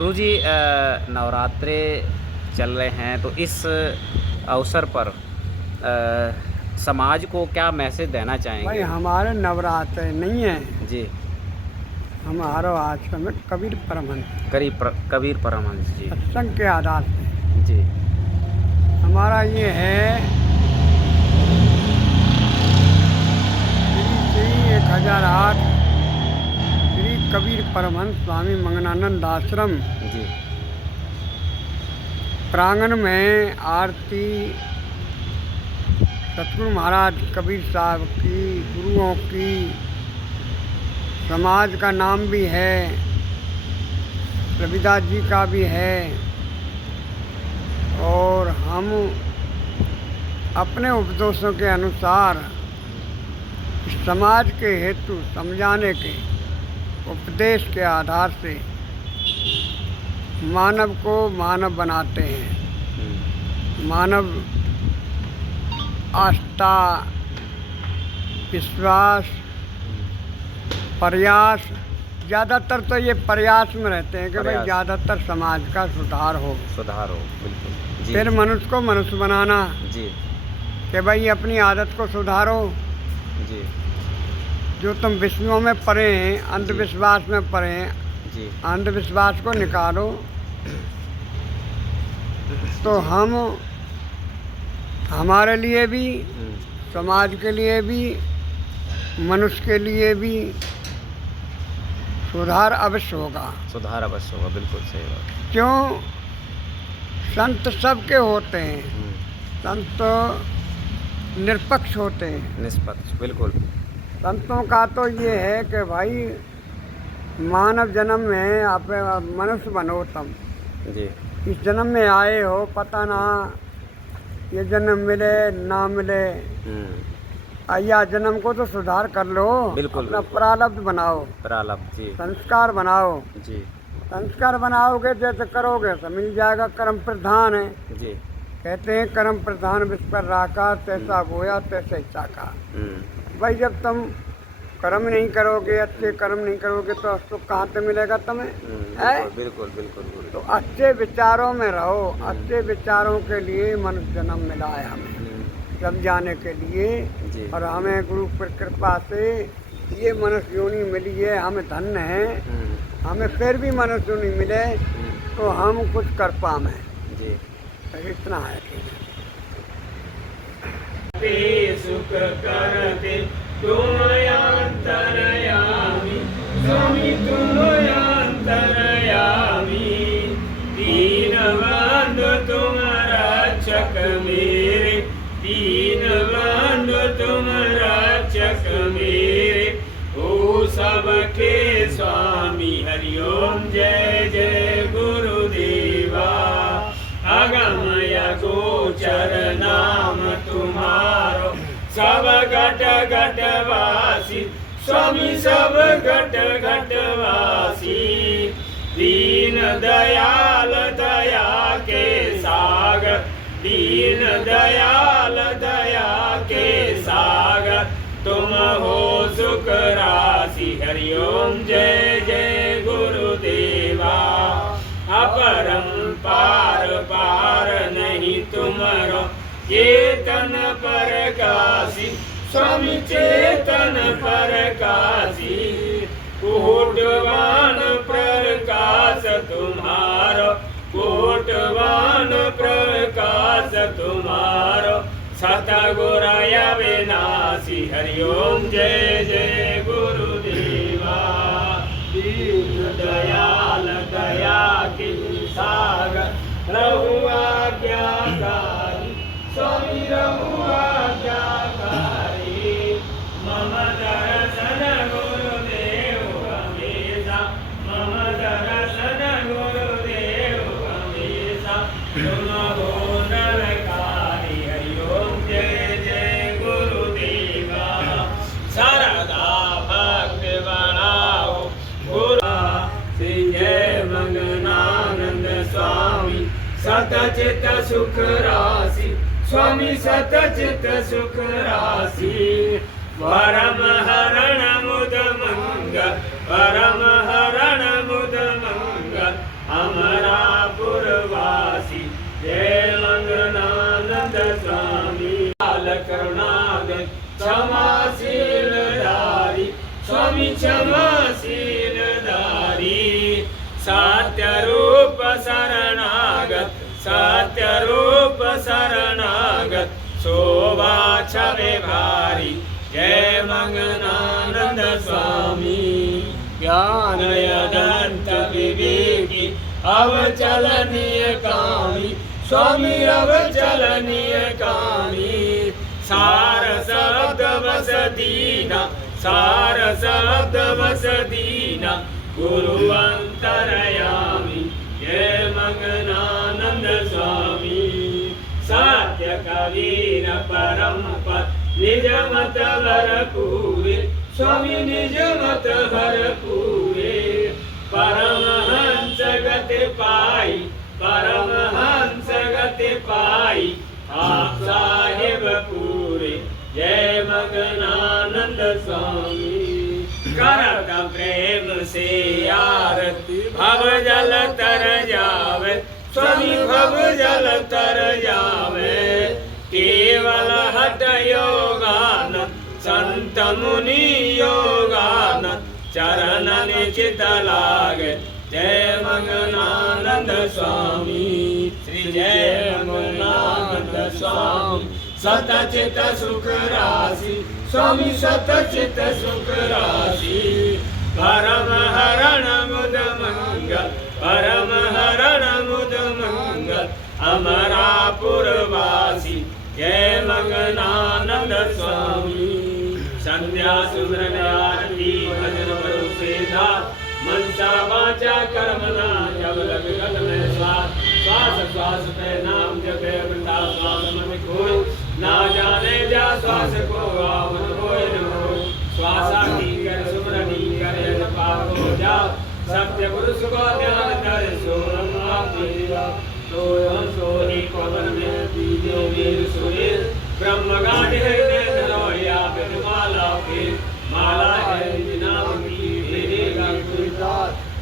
गुरुजी नवरात्रे चल रहे हैं तो इस अवसर पर समाज को क्या मैसेज देना भाई चाहेंगे? हमारे नवरात्र नहीं है। जी। हमारा आश्रम में कबीर परमहंस कबीर परमहंस जी। सत्संग के आधार से जी। हमारा ये है श्री 1008 श्री कबीर परमहंस स्वामी मंगनानंद आश्रम जी। प्रांगण में आरती सतगुरु महाराज कबीर साहब की, गुरुओं की, समाज का नाम भी है, रविदास जी का भी है। और हम अपने उपदेशों के अनुसार समाज के हेतु समझाने के उपदेश के आधार से मानव को मानव बनाते हैं। मानव आस्था, विश्वास, प्रयास, ज़्यादातर तो ये प्रयास में रहते हैं कि भाई ज़्यादातर समाज का सुधार हो। बिल्कुल जी। फिर मनुष्य को मनुष्य बनाना जी। कि भाई अपनी आदत को सुधारो। जी। जो तुम विषयों में पढ़े हैं, अंधविश्वास में पढ़े हैं, जी। अंधविश्वास को निकालो। तो हम हमारे लिए भी, समाज के लिए भी, मनुष्य के लिए भी सुधार अवश्य होगा। बिल्कुल सही बात। क्यों? संत सबके होते हैं। संत निष्पक्ष होते हैं। निष्पक्ष, बिल्कुल। संतों का तो ये है कि भाई मानव जन्म में आप मनुष्य बनो तुम। जी। इस जन्म में आए हो, पता ना ये जन्म मिले ना मिले, या जन्म को तो सुधार कर लो। बिल्कुल, अपना प्रारब्ध बनाओ, जी। संस्कार बनाओ। जी। संस्कार बनाओगे जैसे करोगे तो मिल जाएगा। कर्म प्रधान है। जी। कहते हैं कर्म प्रधान विश्व पर राका, तैसा बोया तैसे ही चाका। भाई जब तुम कर्म नहीं करोगे, अच्छे कर्म नहीं करोगे तो सुख कहाँ से मिलेगा तुम्हें? बिल्कुल। तो अच्छे विचारों में रहो। अच्छे विचारों के लिए मनुष्य जन्म मिला है हमें समझाने के लिए। और हमें गुरु की कृपा से ये मनुष्य योनि मिली है। हम धन्य हैं। हमें फिर भी मनुष्य योनि मिले तो हम कुछ कर पाएं। जी। तो इतना है। सुख करते तुम अंतरयामी, स्वामी तुम अंतरयामी। दीन बंधु तुम रक्षक मेरे, दीन बंधु तुम रक्षक मेरे। ओ सबके स्वामी हरिओम, जय जय गुरुदेवा। अगमय गोचर नाम तुम्हारो, सब घट घट वासी, स्वामी सब घट घट वासी। दीन दयाल दया के सागर, दीन दयाल दया के सागर। तुम हो सुख राशि हरिओम, जय जय गुरुदेवा। अपरंपार पार नहीं तुमरो, चेतन प्रकाशी, स्वामी चेतन प्रकाशी। कोटवान प्रकाश तुम्हारो, कोटवान प्रकाश तुम्हारो। सतगुर अविनाशी हरिओम, जय जय गुरुदेवा। दीन दयाल दया के सागर, रहुआ ज्ञाकारी, स्वामी रहुआ ज्ञाकारी। मम दर्शन गुरुदेव हमेशा, मम दर्शन गुरुदेव हमेशा। तुम हो नरकारी हरिओम, जय जय गुरुदेवा। शारदा भक्त बनाओ गुरु, श्री जय मंगनानंद स्वामी। सतचित सुख राशि, स्वामी सतचित सुख राशि। परम हरण मुद मंगल, परम हरण मुद मंगल। हम सत्य रूप शरणागत सत्य रूप शरणागत शोभा छवे भारी जय मंगनानंद स्वामी ज्ञान अनंत विवेकी अवचलनीय कामी स्वामी अवचलनीय कामी सार शब्द बस दीना सार शब्द बस दीना गुरु अंतरयामी जय मंगनानंद स्वामी सत्य कबीर परम पद निज मत भरपूरे स्वामी निज मत भरपूरे परमहंस गति पाई परमहंस गति पाई आप साहिब पूरे जय मंगनानंद स्वामी करत प्रेम से आरती भव जल तर जावे स्वामी भव जल तर जावे केवल हठ योगान संत मुनि योगान चरण निचित लागे जय मंगनानंद स्वामी श्री जय मंगनानंद स्वामी सतचित सुख राशि स्वामी सतचित सुख राशि परम हरण मुद मंगल परम हरण मुद मंगल अमरापुर वासी जय मंगनानंद स्वामी संध्या सुमरन आरती भजन बरुसेदा मनसा वाचा कर्मणा जब लग गल में श्वास श्वास श्वास पे नाम जपे वृंदा श्वास मन कोई ना जाने जा श्वास को आवन होय न होय श्वासा की कर सुमरनी करे जपा हो जा सत्य पुरुष को ध्यान कर सोरम आपीरा तो हम सोही पवन में दीजो वीर सुनील ब्रह्म गाढ़ हृदय धरोया बिरमाला के माला है नाम की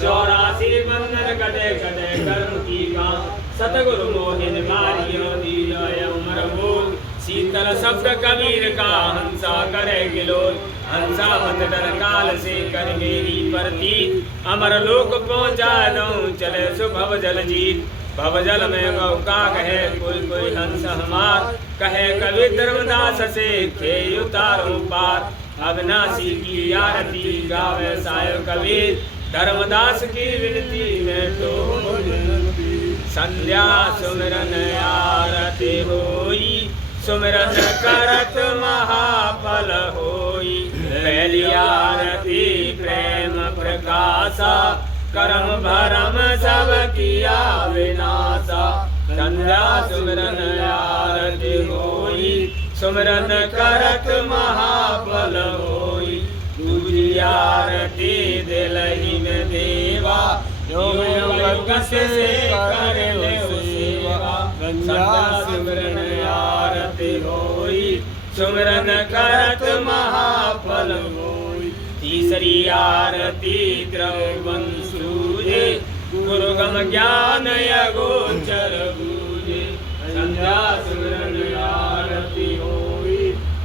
चौरासी बंधन कटे कटे कर्म की काम सतगुरु मोहिन मारियो दीन अमर बोल शीतल शब्द कबीर का हंसा करे गिलोल हंसा मत डर काल से कर मेरी प्रतीत अमर लोक पहुँचा दूं चले सुभव जल जीत भव जल में गौका कहे कोई कोई हंस हमार कहे कवि धर्मदास से खे उतारो पार अविनाशी की आरती गावे सायो कबीर धर्मदास की विनती में तो संध्या सुमिरन आरती होई सुमिरन करत महाफल होई पहली आरती प्रेम प्रकाशा कर्म भरम सब किया विनाशा संध्या सुमिरन आरती होई सुमिरन करत महाफल होई दूजी आरती दिलहि में देवा योग से करे ले सेवा संध्या सुमिरन आरती होई सुमिरन करत महाफल होई तीसरी आरती द्रवन सूझे गुरु गम ज्ञान अगोचर बूझे संध्या सुमिरन आरती होई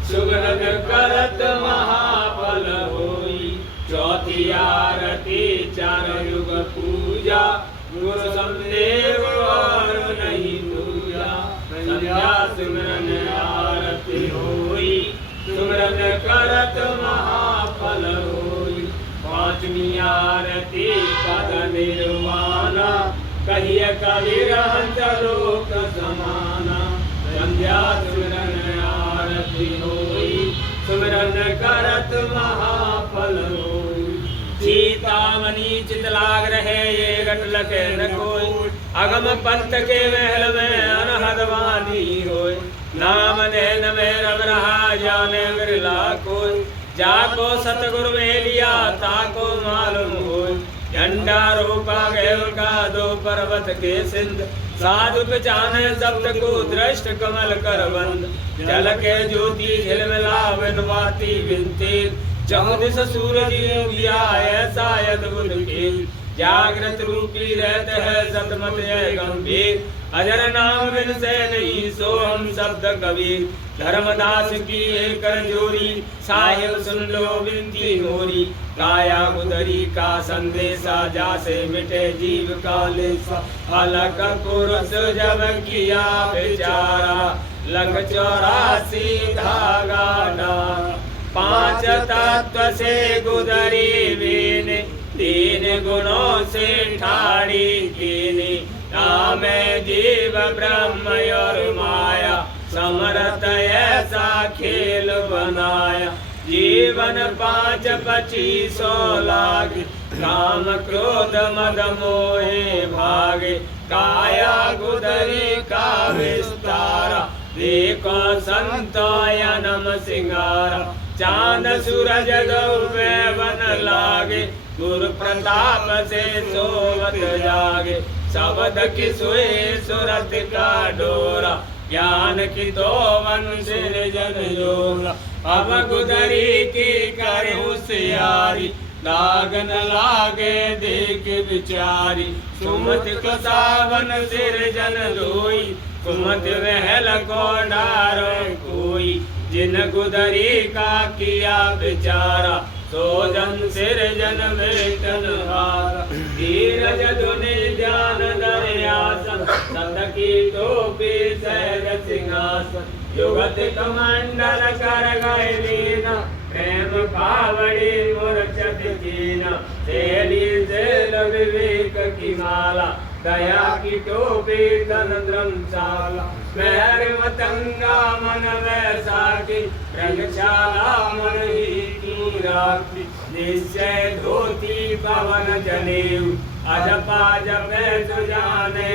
सुमिरन करत महाफल होई चौथी आरती चार युग पूजा गुरु समदेव और नहीं दूजा संध्या सुमिरन आरती होई सुमिरन करत महाफल होई पांचवी आरती पद निर्वाणा कहिए कबीर हंस लोक समाना संध्या सुमिरन आरती होई सुमिरन करत महाफल होई सीतामणि चित लाग रहे ये गट लगे न कोई अगम पंथ के महल में अनहद वाणी होय नाम नैन में रम रहा जाने बिरला कोई जाको सतगुरु में लिया ताको मालूम होय झंडा रोका गैल का दो पर्वत के सिंध साधु पहचाने शब्द को दृष्ट कमल कर बंद जल के ज्योति झिलमिला बिनवाती बिनती चौदिस सूरज उगिया ऐसा अद्भुत खेल जागृत रूपी रहते है सतमत है गंभीर अजर नाम बिन से नहीं सो हम शब्द कबीर धर्मदास की कर जोरी साहेब सुन लो विनती मोरी काया गुदरी का संदेशा जासे मिटे जीव का लेसा अलग पुरुष जब किया बेचारा लग 84 धागा डारा 5 तत्व से गुदरी बीने 3 गुणों से ठाड़ी कीनी नाम जीव ब्रह्म और माया समरथ ऐसा खेल बनाया जीवन 5 25 लागे काम क्रोध मद मोहे भागे काया गुदरी का विस्तारा देखो संतोयनम सिंगारा चांद सूरज गौवे वन लागे गुरु प्रताप से सोवत जागे शब्द की सोए सुरत का डोरा ज्ञान की तो वन जन जोरा अब गुदरी की कर होशियारी लागन लागे देख बिचारी सुमत को सावन सिर जन धोई सुमत वहल को डारो कोई जिन गुदरी का किया बिचारा सो जन सिर जन वेतन हारा धीरज धुनि ध्यान दरियासन सत की टोपी सैर सिंहासन युगत कमंडल कर गए लीना प्रेम पावड़ी मूर्छत कीना तेली सेल विवेक की माला दया की टोपी तन धर्मशाला मेहर मतंगा मन वैसाखी रंगशाला मन ही की राखी निश्चय धोती पवन जनेऊ अजपा जपे सुजाने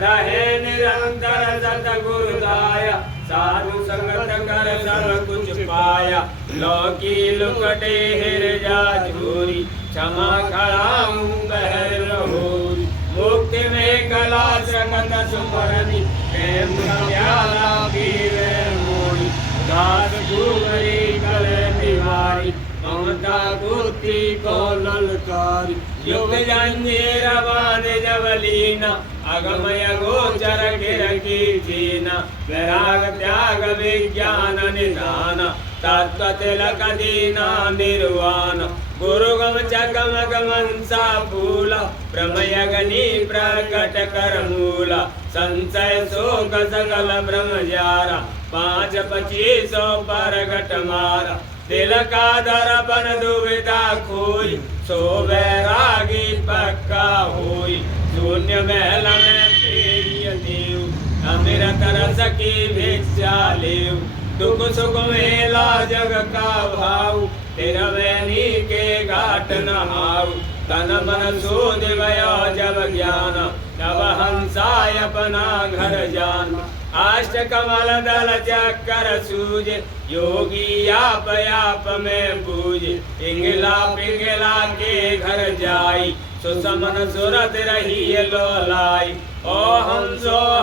रहे निरंतर सतगुरुदाया साधु संगत कर सब कुछ पाया लौकी लुकटे हिर जा झूरी क्षमा खड़ाऊं बहर रहोरी मुक्ति में कला संगत सुमरनी प्रेम का प्याला पीवे मोरी दास गुगरी गले निवारी ममता गुत्ती को ललकारी युग जंजीर बांध जवलीना अगमय गोचर गिर की जीना वैराग त्याग विज्ञान निधान तत्व तिलक दीना निर्वाण गुरुगम चकम गमंसा फूला ब्रह्मयगनी प्रकट कर मूला संशय शोक सकल ब्रह्म जारा 5 25 परगट मारा दिल का दर्पण दुविधा खोई सो वैरागी पक्का होई शून्य महल में प्रिय देव अमृत रस की भिक्षा लेव दुख सुख मेला जग का भाव तेरा वैनी के घाट नहाऊ तन मन शोध भयो जब ज्ञान तब हंसाय अपना घर जान अष्ट कमल दल चक्कर सूझे योगी आप आप में पूजे इंगला पिंगला के घर जाई सुसमन सुरत रही लोलाई ओ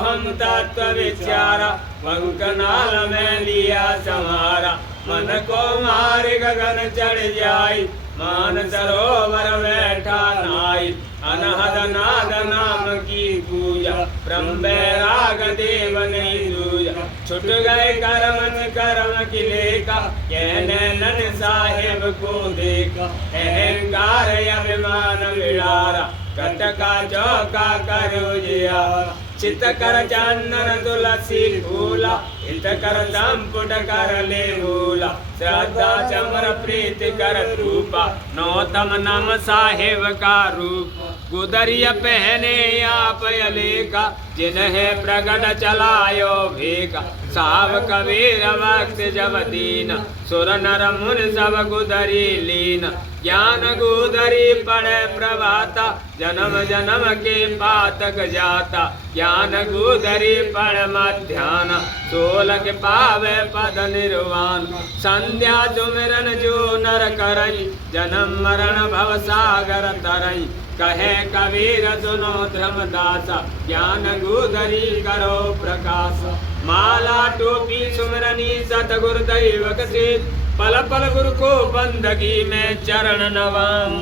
हम तत्व विचारा पंकनाल में लिया समारा मन को मार गगन चढ़ जाई मान सरोवर बैठा नाई अनहद नाद नाम की पूजा ब्रह्म बैराग देव नहीं दूजा छुट गए कर्म की लेखा कहने नन साहेब को देखा अहंकार अभिमान विड़ारा कटका चौका करो जियारा चित कर चंदन तुलसी फूला हित कर संपुट कर ले भूला श्रद्धा चमर प्रीत कर रूपा नौतम नम साहेब का रूप गुदरिया पहने आप अलेका जिन्हें प्रगट चलायो भेका साव कबीर वक्त जब दीन सुर नर मुन सब गुदरी लीन ज्ञान गुदरी पड़े प्रभाता जन्म जन्म के पातक जाता ज्ञान गुदरी पड़ मध्यान सोलक पावे पद निर्वाण संध्या सुमिरन जो नर करई जन्म मरण भव सागर तरई कहे कबीर सुनो धर्मदासा ज्ञान गुदरी करो प्रकाश माला टोपी सुमिरनी सतगुरु दैवक से पल पल गुरु को बंदगी में चरण नवाम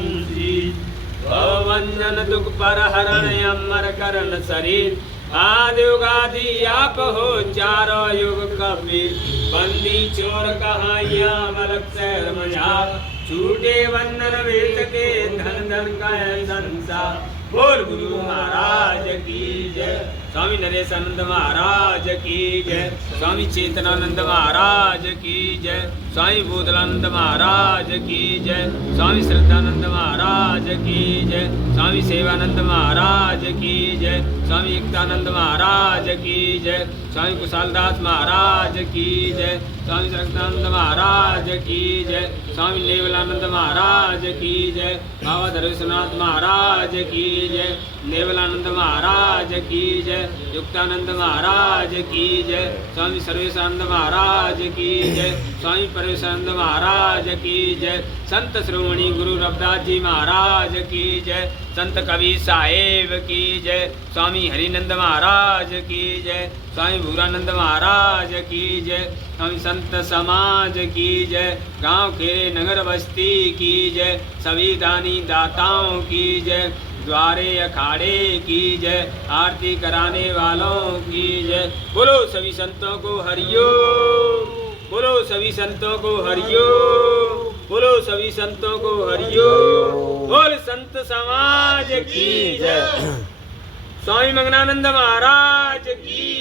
भववंजन दुख पर हरण अमर करण शरीर आदि युगादि आप हो चारों युग कबीर बंदी चोर कहाइया मलक शहर मजार छूटे बंधन वेद के धन धन का संसार बोल गुरु महाराज की जय स्वामी नरेशानंद महाराज की जय स्वामी चेतनानंद महाराज की जय स्वामी भूतलानंद महाराज की जय स्वामी श्रद्धानंद महाराज की जय स्वामी सेवानंद महाराज की जय स्वामी एकतानंद महाराज की जय स्वामी कुशालदास महाराज की जय स्वामी श्रद्धानंद महाराज की जय स्वामी नेवलानंद महाराज की जय बाबा धर्मेश्वरनाथ महाराज की जय नेवलानंद महाराज की जय युक्तानंद महाराज की जय स्वामी सर्वेशानंद महाराज की जय स्वामी परमेशानंद महाराज की जय संत श्रोमणी गुरु रविदास जी महाराज की जय संत कबीर साहेब की जय स्वामी हरिनंद महाराज की जय स्वामी भूरानंद महाराज की जय स्वामी संत समाज की जय गांव के नगर बस्ती की जय सभी दानी दाताओं की जय द्वारे अखाड़े की जय आरती कराने वालों की जय बोलो सभी संतों को हरियो बोलो सभी संतों को हरियो बोलो सभी संतों को हरियो बोल संत समाज की जय स्वामी मंगनानंद महाराज की